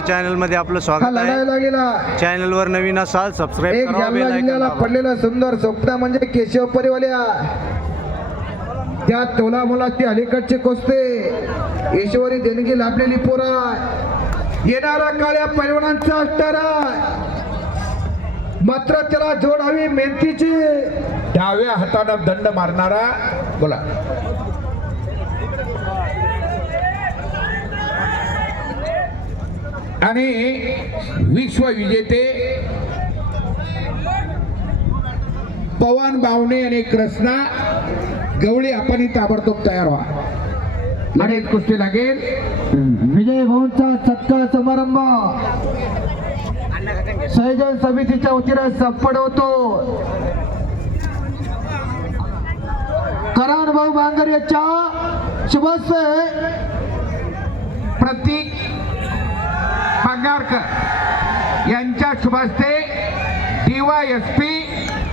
चॅनलमध्ये आपलं स्वागत आहे. चॅनल वर नवीन असाल सबस्क्राईब पडलेला सुंदर स्वप्न म्हणजे केशव परिवाल्या. त्या तोला मुलाची अलीकडचे कोसते. ईश्वरी देणगी लाभलेली पोरा. येणारा काळ्या पैलवानांचा असणारा मात्र त्याला जोड हवी मेहनतीची. डाव्या हातानं दंड मारणारा. बोला. आणि विश्वविजेते पवन बावणे आणि कृष्णा गवळी आपण ताबडतोब तयार व्हा. आणि कुस्ती लागेल. विजय भाऊंचा सत्कार समारंभ. संयोजन समितीच्या वतीनं संपड होतो. करान भाऊ बांगर याच्या शुभस्य प्रतीक पांगारकर यांच्या शुभास्ते DY S P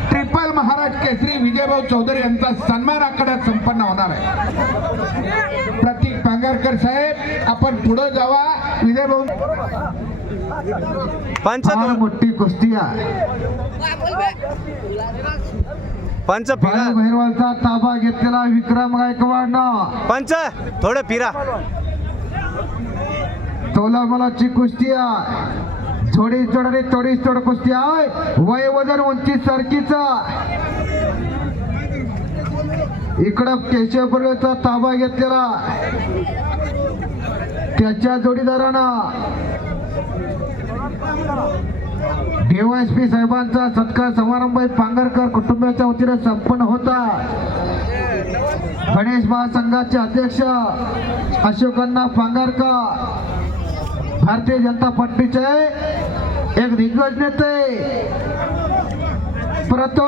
triple Maharaj केसरी विजयभाऊ चौधरी यांचा सन्मान आखाड्यात संपन्न होणार आहे. प्रतीक पांगारकर साहेब आपण पुढे जावा. विजयभाऊ मोठी कुस्ती आहे. पंच फिरा भैरवालचा ताबा घेतलेला विक्रम गायकवाड. पंच थोडं फिरा तोला मलाची कुस्ती आहे. थोडी चढ आणि थोडी चढ कुस्ती आहे. वय वजन उंची सारखीच इकडं केशवपुरीचा ताबा घेतलेला. त्याच्या जोडीदारांना डीवायएसपी साहेबांचा सत्कार समारंभ पांगरकर कुटुंबाच्या वतीने संपन्न होता. गणेश महासंघाचे अध्यक्ष अशोकांना पांगरकर भारतीय जनता पार्टीचे एक दिग्गज नेते परंतु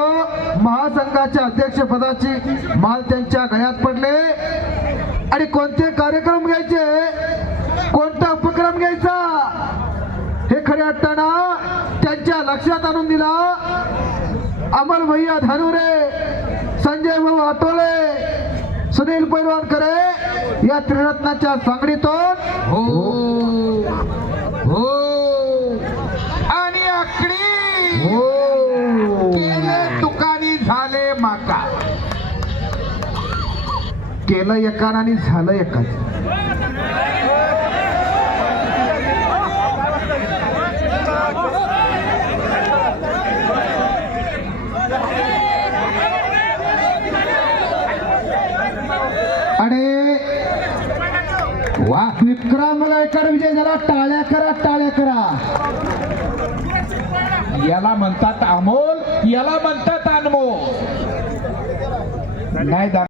महासंघाच्या अध्यक्षपदाची माल त्यांच्या गळ्यात पडले. आणि कोणते कार्यक्रम घ्यायचे? कोणता उपक्रम घ्यायचा? हे खरे असताना त्यांच्या लक्षात आणून दिला. अमर भैया धानुरे संजय भाऊ आटोले सुनील पैलवान करे या त्रिरत्नाच्या सांगडीतून. हो हो आणि आकडी हो केले हो. तुकानी झाले माका केलं एकानं आणि झालं एकाच. आणि वा विक्रम गायकर विजय झाला. टाळ्या करा टाळ्या करा. याला म्हणतात अमोल याला म्हणतात अनमोल. नाही दा-